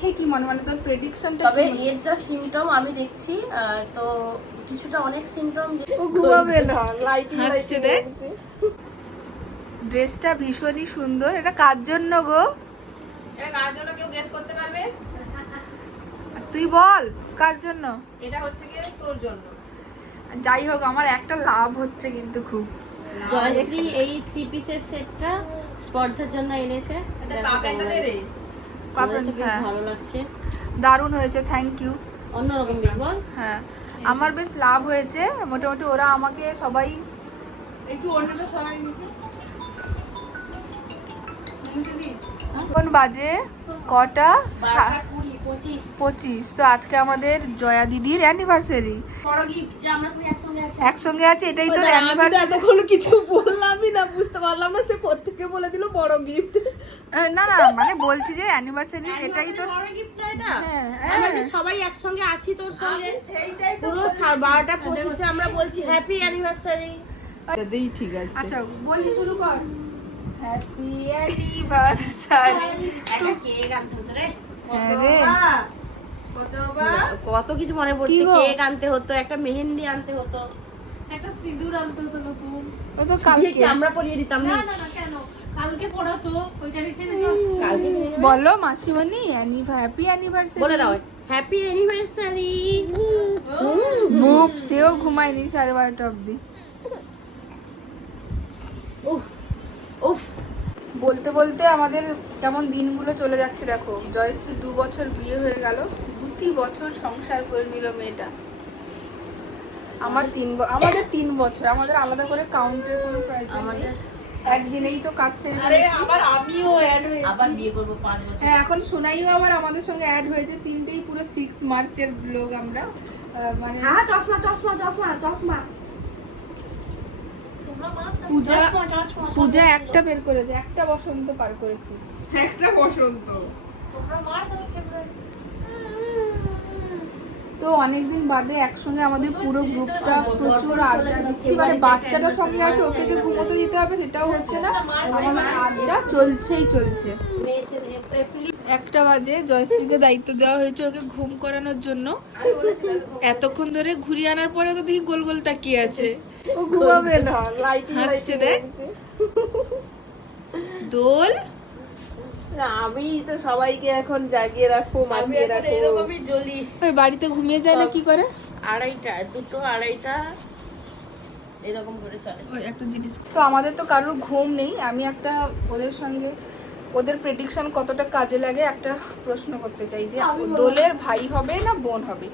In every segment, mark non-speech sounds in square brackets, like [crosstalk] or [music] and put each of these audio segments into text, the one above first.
দেখে কি মনে মানে তোর প্রেডিকশনটা তবে এর যা সিমটম আমি দেখছি তো কিছুটা অনেক সিমটম ও ঘুমাবে না লাইটিং হাসছে দেখ। ড্রেসটা ভীষণই সুন্দর এটা কার জন্য গো? এটা কার জন্য কেউ গেস করতে পারবে? তুই বল কার জন্য? এটা হচ্ছে কি তোর জন্য। যাই হোক আমার একটা লাভ হচ্ছে কিন্তু খুব। জয়শ্রী এই থ্রি পিসের সেটটা স্পর্ধার জন্য এনেছে। এটা দেখো পা কেমন প্যান্টটা দে রে। ভালো লাগছে। দারুণ হয়েছে থ্যাংক ইউ অন্যরকম বেশ বল? হ্যাঁ আমার বেশ লাভ হয়েছে মোটামুটি ওরা আমাকে সবাই একটু অন্যটা সবাই এখন বাজে কটা? পঁচিশ। পঁচিশ। তো আজকে আমাদের জয়া দিদির অ্যানিভার্সারি বড় গিফট যে আমরা সবাই একসঙ্গে আছে। এটাই তো তো এতক্ষণ কিছু বললামই না বুঝতে পারলাম না সে কোত্থেকে বলে দিল বড় গিফট না না মানে বলছি যে অ্যানিভার্সারি এটাই তো গিফট না হ্যাঁ, হ্যাঁ। সবাই একসঙ্গে আছি তোর সঙ্গে? সেইটাই পুরো সা- বারোটা পঁচিশে আমরা বলছি হ্যাপি অ্যানিভার্সারি দেই ঠিক আছে। আচ্ছা বলছি শুরু কর। হ্যাপি অ্যানিভার্সারি একটা কেক আনতে হ্যাঁ রে কত কিছু মনে পড়ছে। কেক আনতে হতো একটা মেহেন্দি আনতে হতো একটা সিঁদুর আনতে হতো নতুন। ও তো কালকে। আমরা পরিয়ে দিতাম না না। না না কেন? কালকে পড়াতো ওইটা রেখে দিতাম কালকে বলো মাসিমণি হ্যাপি অ্যানিভার্সারি বলে দাও হ্যাপি অ্যানিভার্সারি সেও ঘুমায়নি সাড়ে বারোটা অবধি। বলতে বলতে আমাদের কেমন দিনগুলো চলে যাচ্ছে দেখো। জয়শ্রী দু বছর বিয়ে হয়ে গেল দুটি বছর সংসার করে নিল মেয়েটা। আমার তিন ব- আমাদের তিন বছর আমাদের আলাদা করে কাউন্টের কোনো প্রয়োজন নেই। একদিনেই তো কাজ ছেড়ে আরে আবার আমিও অ্যাড হয়েছি। আবার বিয়ে করব পাঁচ বছর। হ্যাঁ এখন সোনাইও আবার আমাদের সঙ্গে অ্যাড হয়েছে। তিনটেই পুরো সিক্স মার্চের লোক আমরা। মানে হ্যাঁ চশমা চশমা চশমা চশমা। তোমরা মা পূজা পূজা একটা বের করেছে একটা বসন্ত পার করেছিস। একটা বসন্ত। তো অনেকদিন বাদে একসঙ্গে আমাদের পুরো গ্রুপটা প্রচুর আড্ডা দিচ্ছি। মানে বাড়িতে বাচ্চাটা সঙ্গে আছে ওকে যে ঘুমোতে দিতে হবে সেটাও হচ্ছে না। আমাদের আড্ডা চলছেই চলছে। এপ্রিল একটা বাজে জয়শ্রীকে দায়িত্ব দেওয়া হয়েছে ওকে ঘুম করানোর জন্য। এতক্ষণ ধরে ঘুরিয়ে আনার পরে তো দেখি গোল গোল তাকিয়ে আছে। ও ঘুমাবে না লাইটিং হাসছে দেখ। দোল? আমি তো সবাইকে এখন জাগিয়ে এরকমই জ্বলি। ওই বাড়িতে ঘুমিয়ে যায় না কি করে? আড়াইটা দুটো আড়াইটা এরকম করে চলে। ওই একটা জিনিস। তো আমাদের তো কারোর ঘুম নেই আমি একটা ওদের সঙ্গে ওদের প্রেডিকশন কতটা কাজে লাগে একটা প্রশ্ন করতে চাই যে দোলের ভাই হবে না বোন হবে?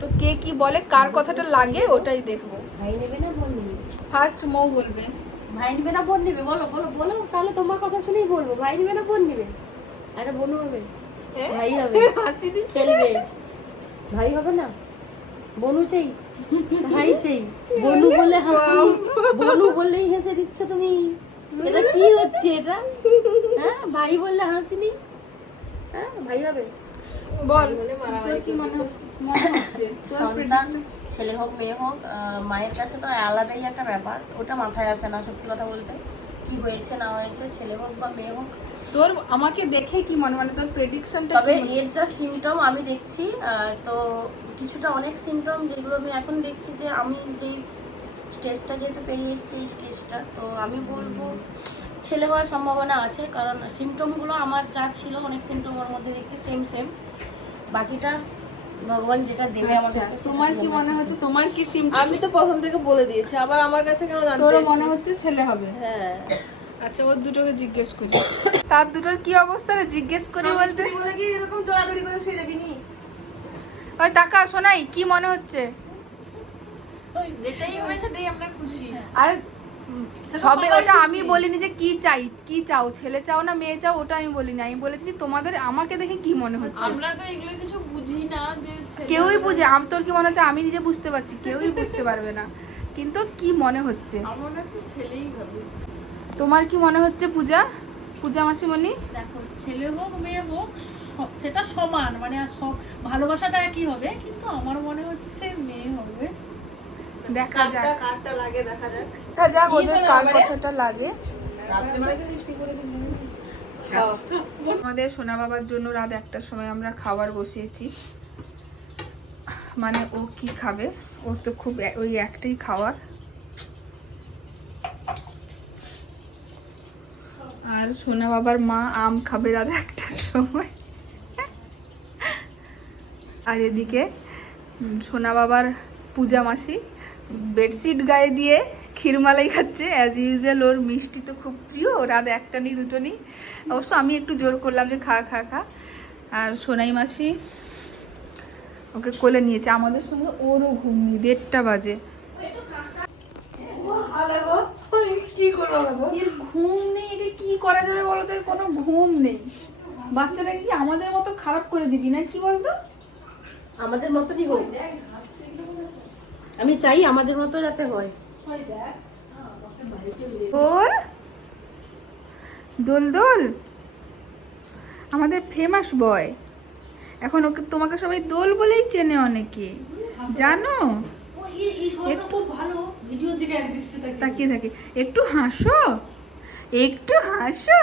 তো কে কি বলে কার কথাটা লাগে ওটাই দেখব। ভাই নেবে না বোন নেবে? ফার্স্ট মৌ বলবে। ভাই নেবে না বোন নেবে? বলো বলো বলো তাহলে তোমার কথা শুনেই বলব। ভাই নেবে না বোন নেবে? আরে বোন হবে। ভাই [laughs] হবে। হাসি দিচ্ছে। চলবে। ভাই হবে না? বনু চাই। [laughs] ভাই চাই। বনু বলে হাসি। বনু বললেই হেসে দিচ্ছ তুমি। এটা কি হচ্ছে এটা? হ্যাঁ ভাই বললে হাসি নি হ্যাঁ ভাই হবে। বল। তোর কি মনে হচ্ছে? সন্তান ছেলে হোক মেয়ে হোক মায়ের কাছে তো আলাদাই একটা ব্যাপার। ওটা মাথায় আসে না সত্যি কথা বলতে। কি হয়েছে না হয়েছে ছেলে হোক বা মেয়ে হোক। তোর আমাকে দেখে কি মনে মানে তোর প্রেডিকশনটা তবে এর যা সিমটম আমি দেখছি তো কিছুটা অনেক সিমটম যেগুলো আমি এখন দেখছি যে আমি যেই স্টেজটা যেহেতু পেরিয়ে এসেছি এই স্টেজটা তো আমি বলব ছেলে হওয়ার সম্ভাবনা আছে কারণ সিমটমগুলো আমার যা ছিল অনেক সিমটম ওর মধ্যে দেখছি সেম সেম বাকিটা ভগবান যেটা দেবে আচ্ছা আমাকে তোমার কি মনে হচ্ছে? তোমার কি সিমটম আমি তো প্রথম থেকে বলে দিয়েছি আবার আমার কাছে কেন জানতে তোর মনে হচ্ছে ছেলে হবে? হ্যাঁ। আচ্ছা ওর দুটোকে জিজ্ঞেস করি। তার দুটোর কি অবস্থা রে? জিজ্ঞেস করি বলতে। বলে কি এরকম দৌড়াদৌড়ি করে শুয়ে যাবি নি ওই টাকা শোনাই কি মনে হচ্ছে? যেটাই সেটাই আমরা খুশি। আর সবে ওটা আমি বলিনি যে কি চাই কি চাও ছেলে চাও না মেয়ে চাও ওটা আমি বলিনি। আমি বলেছি তোমাদের আমাকে দেখে কি মনে হচ্ছে? আমরা তো এগুলো কিছু বুঝি না যে কেউই বুঝে আম তোর কি মনে হচ্ছে? আমি নিজে বুঝতে পারছি কেউই বুঝতে পারবে না। কিন্তু কি মনে হচ্ছে? আমার মনে ছেলেই হবে। তোমার কি মনে হচ্ছে পূজা? পূজা মাসিমণি? দেখো ছেলে হোক মেয়ে হোক সেটা সমান। মানে আর সব ভালোবাসাটা একই হবে কিন্তু আমার মনে হচ্ছে মেয়ে হবে। দেখা যাক। কারটা লাগে দেখা যাক। দেখা যাক ওদের কার কথাটা লাগে। আমাদের সোনা বাবার জন্য রাত একটার সময় আমরা খাবার বসিয়েছি। মানে ও কি খাবে? ওর তো খুব ওই একটাই খাওয়ার। আর সোনা বাবার মা আম খাবে রাত একটার সময়। আর এদিকে সোনা বাবার পূজা মাসি বেডশিট গায়ে দিয়ে ক্ষীরমালাই খাচ্ছে। অ্যাজ ইউজুয়াল ওর মিষ্টি তো খুব প্রিয় ওর রাত একটা নি দুটো নি অবশ্য আমি একটু জোর করলাম যে খা খা খা। আর সোনাই মাসি ওকে কোলে নিয়েছে। আমাদের সঙ্গে ওরও ঘুম নেই দেড়টা বাজে। ঘুম নেই একে কি করা যাবে বলো কোনো ঘুম নেই। বাচ্চাটা কি আমাদের মতো খারাপ করে দিবি না কি বলতো? আমাদের মতনই হোক। আমি চাই আমাদের মতো যাতে হয়। দোল দোল? আমাদের ফেমাস বয় এখন ওকে তোমাকে সবাই দোল বলেই চেনে অনেকে। জানো? তাকিয়ে থাকে। একটু হাসো। একটু হাসো।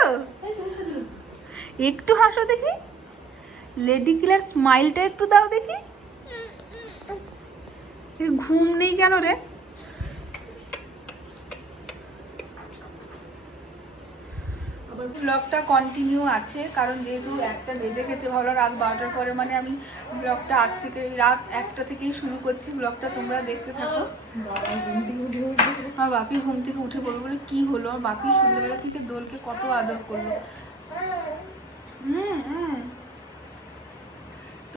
একটু হাসো দেখি। লেডি কিলার স্মাইলটা একটু দাও দেখি। ঘুম নেই কেন রে? ব্লগটা কন্টিনিউ আছে, কারণ যেহেতু একটা বেজে গেছে, ভালো রাত বারোটার পরে মানে আমি ব্লগটা আজ থেকে রাত একটা থেকেই শুরু করছি। ব্লগটা তোমরা দেখতে থাকো। আমার বাপি ঘুম থেকে উঠে পড়ল বলে কি হলো? বাপি সন্ধ্যেবেলা থেকে দোলকে কত আদর করল। হুম হুম।